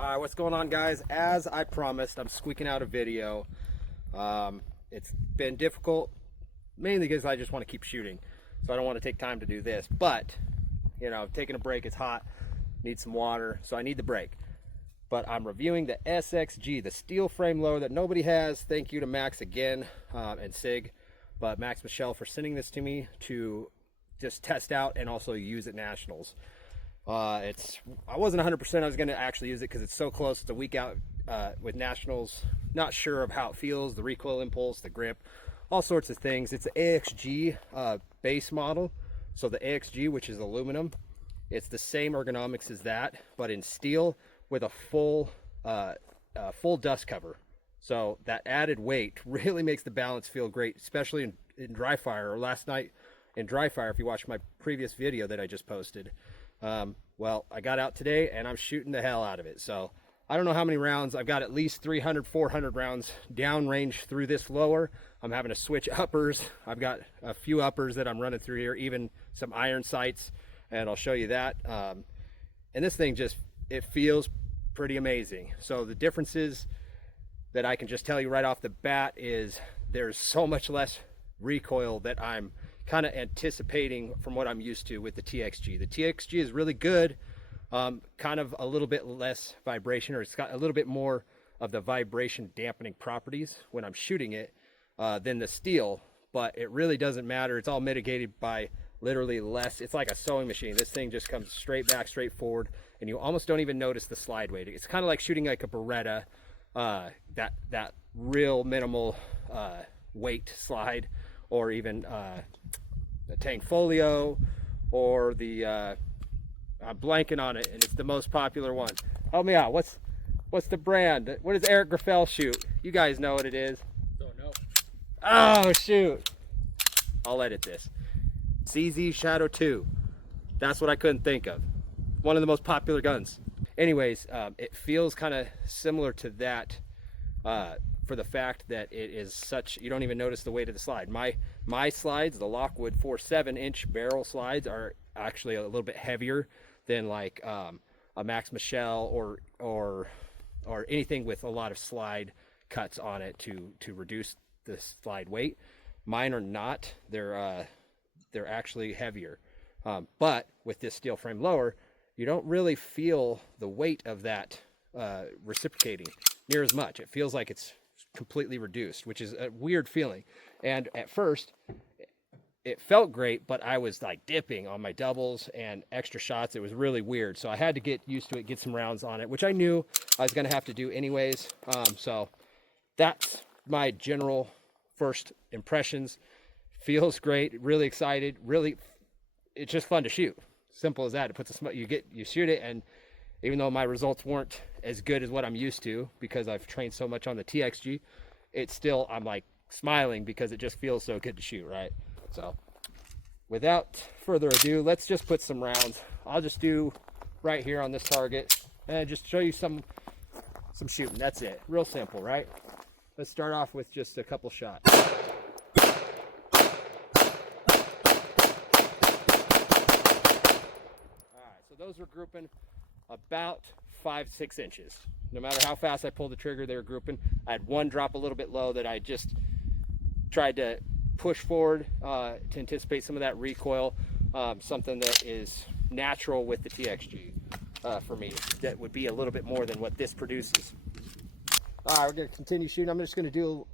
What's going on, guys? As I promised, I'm squeaking out a video. It's been difficult, mainly because I just want to keep shooting, so I don't want to take time to do this. But, you know, taking a break, it's hot, need some water, so I need the break. But I'm reviewing the SXG, the steel frame lower that nobody has. Thank you to Max again, and Sig, but Max Michelle for sending this to me to just test out and also use at Nationals. I wasn't 100% I was going to actually use it because it's so close. It's a week out with Nationals. Not sure of how it feels, the recoil impulse, the grip, all sorts of things. It's an AXG base model. So the AXG, which is aluminum, it's the same ergonomics as that, but in steel with a full dust cover. So that added weight really makes the balance feel great, especially in dry fire, or last night in dry fire, if you watched my previous video that I just posted. Well, I got out today and I'm shooting the hell out of it. So I don't know how many rounds. I've got at least 300, 400 rounds downrange through this lower. I'm having to switch uppers. I've got a few uppers that I'm running through here, even some iron sights, and I'll show you that. And this thing just, it feels pretty amazing. So the differences that I can just tell you right off the bat is there's so much less recoil that I'm kind of anticipating from what I'm used to with the TXG. The TXG is really good, kind of a little bit less vibration, or it's got a little bit more of the vibration dampening properties when I'm shooting it than the steel, but it really doesn't matter. It's all mitigated by literally less. It's like a sewing machine. This thing just comes straight back, straight forward, and you almost don't even notice the slide weight. It's kind of like shooting like a Beretta, that real minimal weight slide, or even the Tank Folio, or the I'm blanking on it, and it's the most popular one. Help me out. What's the brand? What does Eric Graffel shoot? You guys know what it is. Don't know. Oh shoot! I'll edit this. CZ Shadow 2. That's what I couldn't think of. One of the most popular guns. Anyways, it feels kind of similar to that. For the fact that it is such, you don't even notice the weight of the slide. My slides, the Lockwood 4.7-inch barrel slides, are actually a little bit heavier than like a Max Michelle or anything with a lot of slide cuts on it to reduce the slide weight. Mine are not. They're actually heavier. But with this steel frame lower, you don't really feel the weight of that reciprocating near as much. It feels like it's completely reduced, which is a weird feeling. And at first it felt great, but I was like dipping on my doubles and extra shots. It was really weird, so I had to get used to it, get some rounds on it, which I knew I was going to have to do anyways. So that's my general first impressions. Feels great, really excited, really, it's just fun to shoot. Simple as that. It puts a you shoot it, and even though my results weren't as good as what I'm used to because I've trained so much on the TXG, it's still, I'm like smiling because it just feels so good to shoot, right? So without further ado, let's just put some rounds. I'll just do right here on this target and just show you some shooting. That's it. Real simple, right? Let's start off with just a couple shots. All right, so those are grouping about 5-6 inches. No matter how fast I pulled the trigger, they were grouping. I had one drop a little bit low that I just tried to push forward to anticipate some of that recoil, something that is natural with the TXG for me. That would be a little bit more than what this produces. All right, we're going to continue shooting. I'm just going to do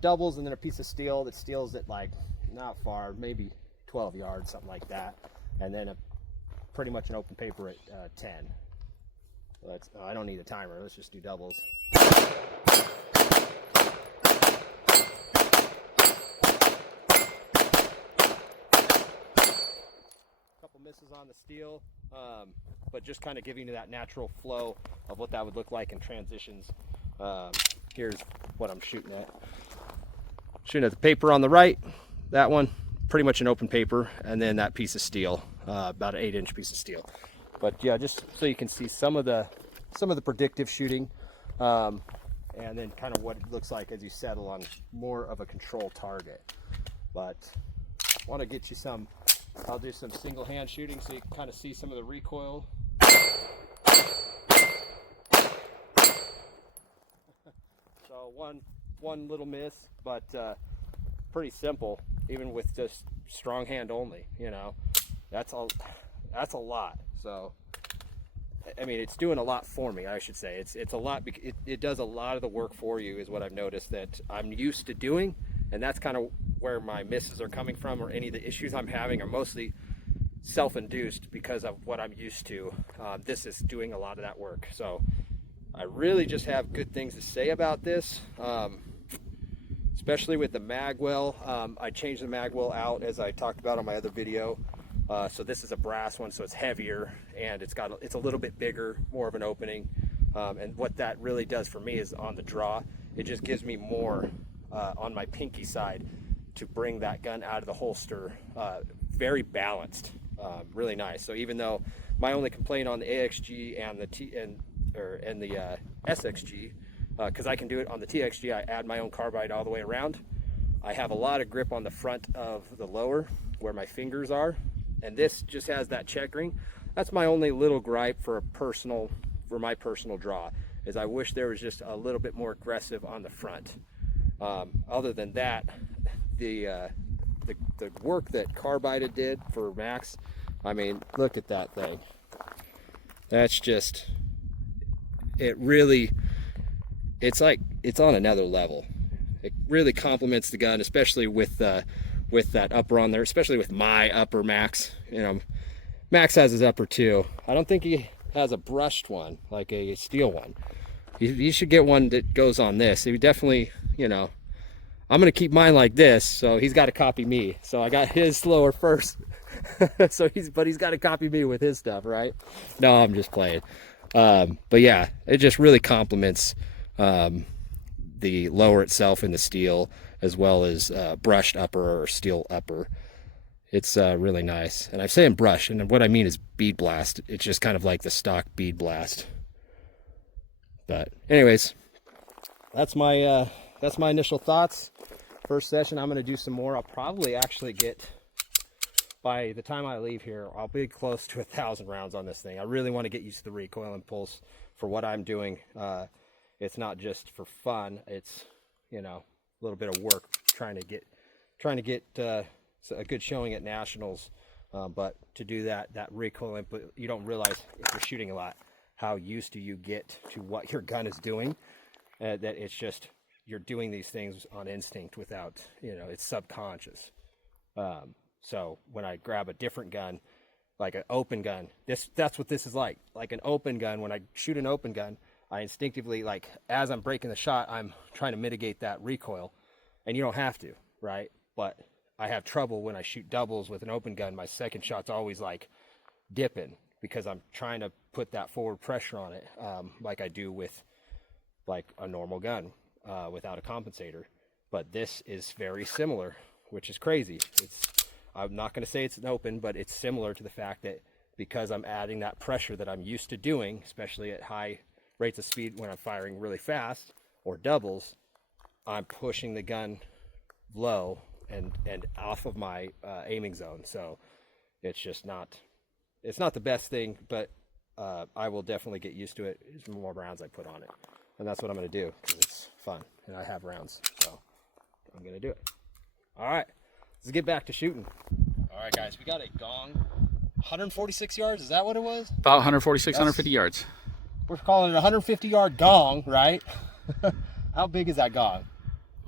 doubles and then a piece of steel that steals it like not far, maybe 12 yards, something like that, and then pretty much an open paper at 10. I don't need a timer. Let's just do doubles. Couple misses on the steel, but just kind of giving you that natural flow of what that would look like in transitions. Here's what I'm shooting at. Shooting at the paper on the right. That one, pretty much an open paper, and then that piece of steel, about an 8-inch piece of steel. But yeah, just so you can see some of the predictive shooting, and then kind of what it looks like as you settle on more of a control target. But I want to get you some. I'll do some single hand shooting so you can kind of see some of the recoil. So one little miss, but pretty simple, even with just strong hand only. You know, that's a lot. So I mean, it's doing a lot for me, I should say. It's a lot. It does a lot of the work for you, is what I've noticed that I'm used to doing, and that's kind of where my misses are coming from, or any of the issues I'm having are mostly self-induced because of what I'm used to. This is doing a lot of that work. So I really just have good things to say about this, especially with the magwell. I changed the magwell out, as I talked about on my other video. So this is a brass one, so it's heavier, and it's a little bit bigger, more of an opening. And what that really does for me is on the draw, it just gives me more on my pinky side to bring that gun out of the holster. Very balanced, really nice. So even though my only complaint on the AXG and the SXG, because I can do it on the TXG, I add my own carbide all the way around. I have a lot of grip on the front of the lower where my fingers are, and this just has that check ring. That's my only little gripe for my personal draw, is I wish there was just a little bit more aggressive on the front. Other than that, the work that Carbide did for Max, I mean, look at that thing. That's just, it's like, it's on another level. It really complements the gun, especially with that upper on there, especially with my upper Max. You know, Max has his upper too. I don't think he has a brushed one, like a steel one. You should get one that goes on this. He definitely, you know, I'm gonna keep mine like this, so he's got to copy me. So I got his slower first. So he's got to copy me with his stuff, right? No, I'm just playing. But yeah, it just really complements the lower itself in the steel, as well as brushed upper or steel upper. It's really nice. And I'm saying brush, and what I mean is bead blast. It's just kind of like the stock bead blast. But anyways, that's my initial thoughts. First session, I'm going to do some more. I'll probably actually get, by the time I leave here, I'll be close to 1,000 rounds on this thing. I really want to get used to the recoil impulse for what I'm doing. It's not just for fun. It's, you know, a little bit of work trying to get a good showing at nationals. But to do that recoil input, you don't realize if you're shooting a lot how used you get to what your gun is doing. That it's just, you're doing these things on instinct without, you know, it's subconscious. So when I grab a different gun, like an open gun, that's what this is like an open gun. When I shoot an open gun, I instinctively, like, as I'm breaking the shot, I'm trying to mitigate that recoil, and you don't have to, right? But I have trouble when I shoot doubles with an open gun. My second shot's always like dipping because I'm trying to put that forward pressure on it, like I do with like a normal gun without a compensator. But this is very similar, which is crazy. I'm not going to say it's an open, but it's similar to the fact that because I'm adding that pressure that I'm used to doing, especially at high rates of speed when I'm firing really fast or doubles, I'm pushing the gun low and off of my aiming zone. So it's just not the best thing, but I will definitely get used to it. There's more rounds I put on it, and that's what I'm going to do because it's fun and I have rounds, so I'm going to do it. All right, let's get back to shooting. All right, guys, we got a gong, 146 yards. Is that what it was? About 146, 150 yards. We're calling it a 150-yard gong, right? How big is that gong?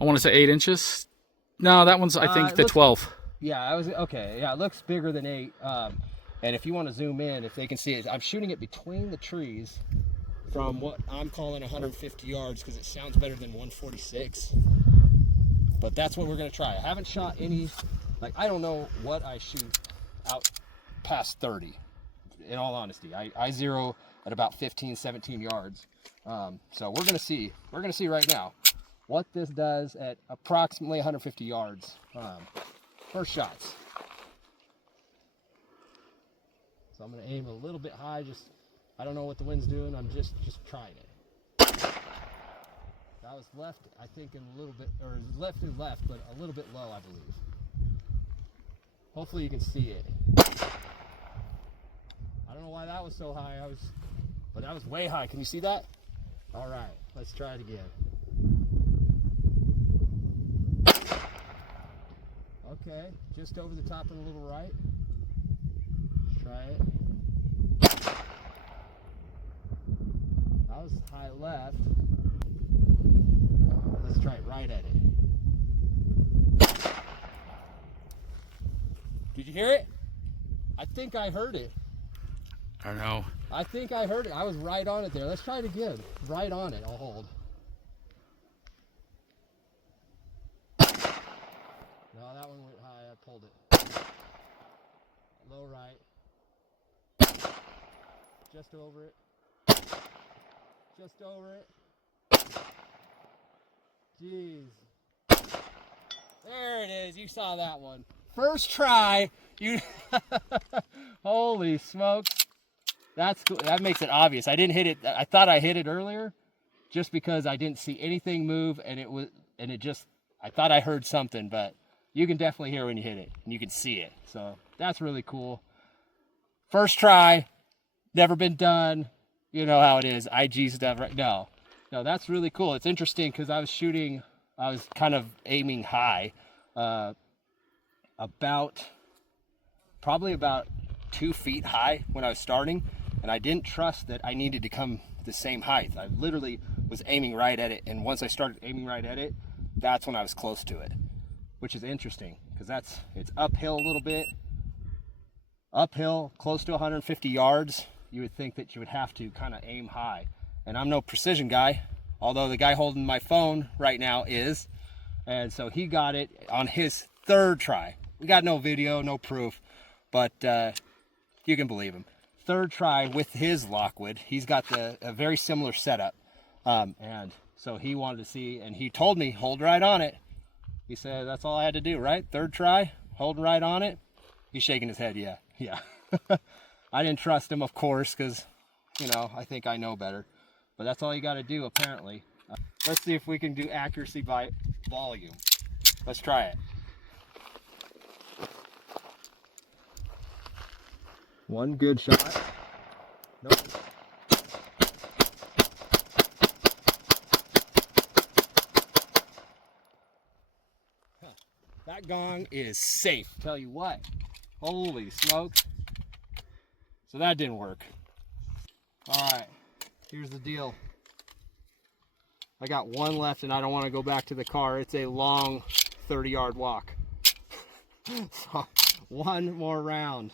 I want to say 8 inches. No, that one's, I think, the 12. Yeah, I was okay. Yeah, it looks bigger than 8. And if you want to zoom in, if they can see it, I'm shooting it between the trees from what I'm calling 150 yards because it sounds better than 146. But that's what we're going to try. I haven't shot any, like, I don't know what I shoot out past 30, in all honesty. I zero at about 15, 17 yards. So we're going to see right now what this does at approximately 150 yards. First shots. So I'm going to aim a little bit high. Just, I don't know what the wind's doing. I'm just trying it. That was left, I think, in a little bit, or left and left, but a little bit low, I believe. Hopefully you can see it. I don't know why that was so high. But that was way high. Can you see that? All right, let's try it again. Okay, just over the top of the little right. Try it. That was high left. Let's try it right at it. Did you hear it? I think I heard it. I don't know. I think I heard it. I was right on it there. Let's try it again. Right on it. I'll hold. No, that one went high. I pulled it. Low right. Just over it. Just over it. Jeez. There it is. You saw that one. First try. You. Holy smokes. That's cool. That makes it obvious. I didn't hit it. I thought I hit it earlier just because I didn't see anything move, and it just, I thought I heard something, but you can definitely hear when you hit it and you can see it. So that's really cool. First try, never been done. You know how it is. IG stuff, right? No, that's really cool. It's interesting because I was kind of aiming high, probably about 2 feet high when I was starting, and I didn't trust that I needed to come the same height. I literally was aiming right at it, and once I started aiming right at it, that's when I was close to it, which is interesting because it's uphill a little bit. Uphill, close to 150 yards, you would think that you would have to kind of aim high. And I'm no precision guy, although the guy holding my phone right now is. And so he got it on his third try. We got no video, no proof, but you can believe him. Third try with his Lockwood. He's got a very similar setup. And so he wanted to see, and he told me, hold right on it. He said, that's all I had to do, right? Third try, holding right on it. He's shaking his head, yeah. I didn't trust him, of course, because, I think I know better. But that's all you got to do, apparently. Let's see if we can do accuracy by volume. Let's try it. One good shot. Nope. That gong is safe, tell you what. Holy smokes. So that didn't work. All right, here's the deal. I got one left and I don't want to go back to the car. It's a long 30-yard walk. So one more round.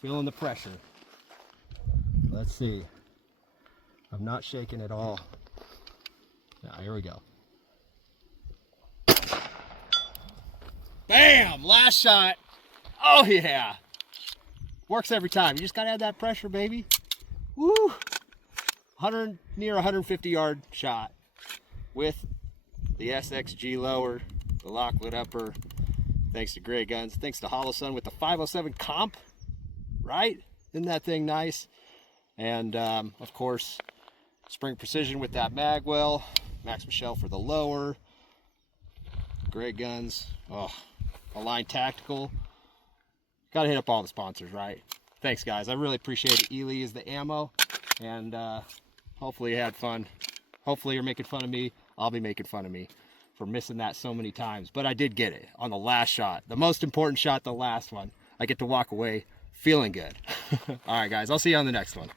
Feeling the pressure. Let's see. I'm not shaking at all. Now, here we go. Bam! Last shot. Oh yeah. Works every time. You just gotta have that pressure, baby. Woo! Near 150-yard shot with the SXG Lower, the Lockwood upper. Thanks to Grayguns. Thanks to Holosun with the 507 comp. Right? Isn't that thing nice? And of course, Spring Precision with that magwell. Max Michelle for the lower. Grayguns. Oh, Align Tactical. Gotta hit up all the sponsors, right? Thanks, guys. I really appreciate it. Ely is the ammo. And hopefully you had fun. Hopefully you're making fun of me. I'll be making fun of me for missing that so many times. But I did get it on the last shot. The most important shot, the last one. I get to walk away feeling good. All right, guys. I'll see you on the next one.